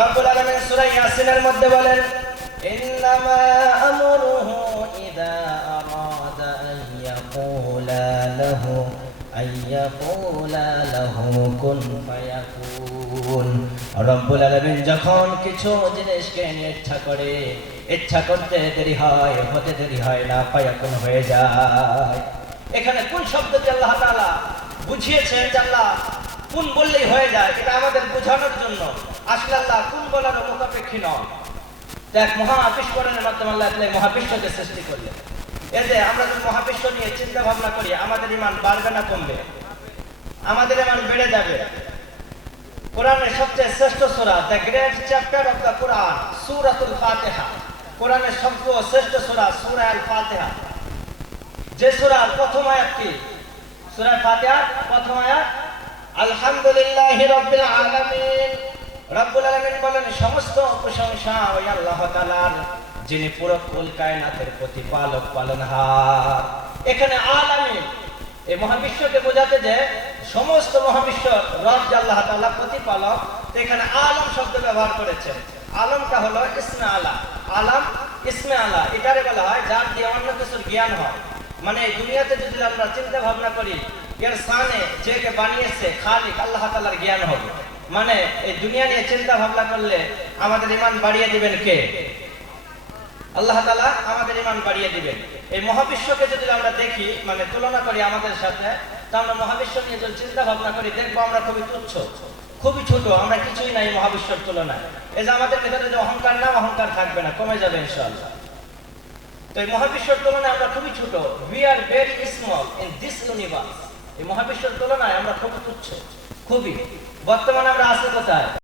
রব্বুল আলামিন সূরা ইয়াসিনের মধ্যে বলেন, ইন্নামা আমরুহু ইযা আরাদা আইয়াকুলা লাহু কুন ফায়াকুন। রব্বুল আলামিন যখন কিছু জিনিসকে নিয়ে ইচ্ছা করতে দেরি হয়, হতে দেরি হয় না, ফায়াকুন হয়ে যায়। এখানে কোন শব্দটি আল্লাহ তাআলা বুঝিয়েছেন যে আল্লাহ কোন বললেই হয়ে যায়, এটা আমাদের বোঝানোর জন্য। আসলে আল্লাহ কোন বলার মুখাপেক্ষী নন। এক মহাবিশ্বরণের মাধ্যমে আল্লাহ এই মহাবিশ্বকে সৃষ্টি করলেন। এই যে আমরা যদি মহাবিশ্ব নিয়ে চিন্তা ভাবনা করি, আমাদের ঈমান বাড়বে না কমবে? আমাদের ঈমান বেড়ে যাবে। কোরআনের সবচেয়ে শ্রেষ্ঠ সূরা, the great chapter of the Quran, সূরাতুল ফাতিহা। কোরআনের সবচেয়ে শ্রেষ্ঠ সূরা সূরা আল ফাতিহা। যে সূরার প্রথম আয়াত কি? সূরা ফাতিহার প্রথম আয়াত আলহামদুলিল্লাহি রাব্বিল আলামিন। রব্বুল আলামিন বলেন, সমস্ত প্রশংসা ওই আল্লাহ তাআলার, যিনি পুরো কুল কায়নাতের প্রতিপালক, পালনহার। এখানে আলামিন এই মহাবিশ্বকে বোঝাতে যে সমস্ত মহাবিশ্ব রব যে আল্লাহ তাআলা প্রতিপালক, এখানে আলম শব্দ ব্যবহার করেছেন। আলমটা হলো ইসমে আলা। আলাম ইসমে আলা, এটারে বলা হয় যার দিয়ে অন্য কিছুর জ্ঞান হয়। মানে দুনিয়াতে যদি আমরা চিন্তা ভাবনা করি, এর সানে যে কে বানিয়েছে খালিক আল্লাহ তাআলার জ্ঞান হবে। মানে এই দুনিয়া নিয়ে চিন্তা ভাবনা করলে আমাদের ঈমান বাড়িয়ে দিবেন কে? আল্লাহ তাআলা আমাদের ঈমান বাড়িয়ে দিবেন। এই মহাবিশ্বকে যদি আমরা দেখি, মানে তুলনা করি আমাদের সাথে, তো আমরা মহাবিশ্ব নিয়ে যদি চিন্তা ভাবনা করি, দেখবো আমরা খুবই তুচ্ছ, খুবই ছোট, আমরা কিছুই নাই মহাবিশ্বর তুলনায়। এই যে আমাদের ভেতরে যে অহংকার, না অহংকার থাকবে না, কমে যাবে ইনশাআল্লাহ। তো এই মহাবিশ্বর তুলনায় আমরা খুবই ছোট। We are very small in this universe. এই মহাবিশ্বর তুলনায় আমরা খুবই তুচ্ছ, খুবই। বর্তমানে আমরা আছি কোথায়?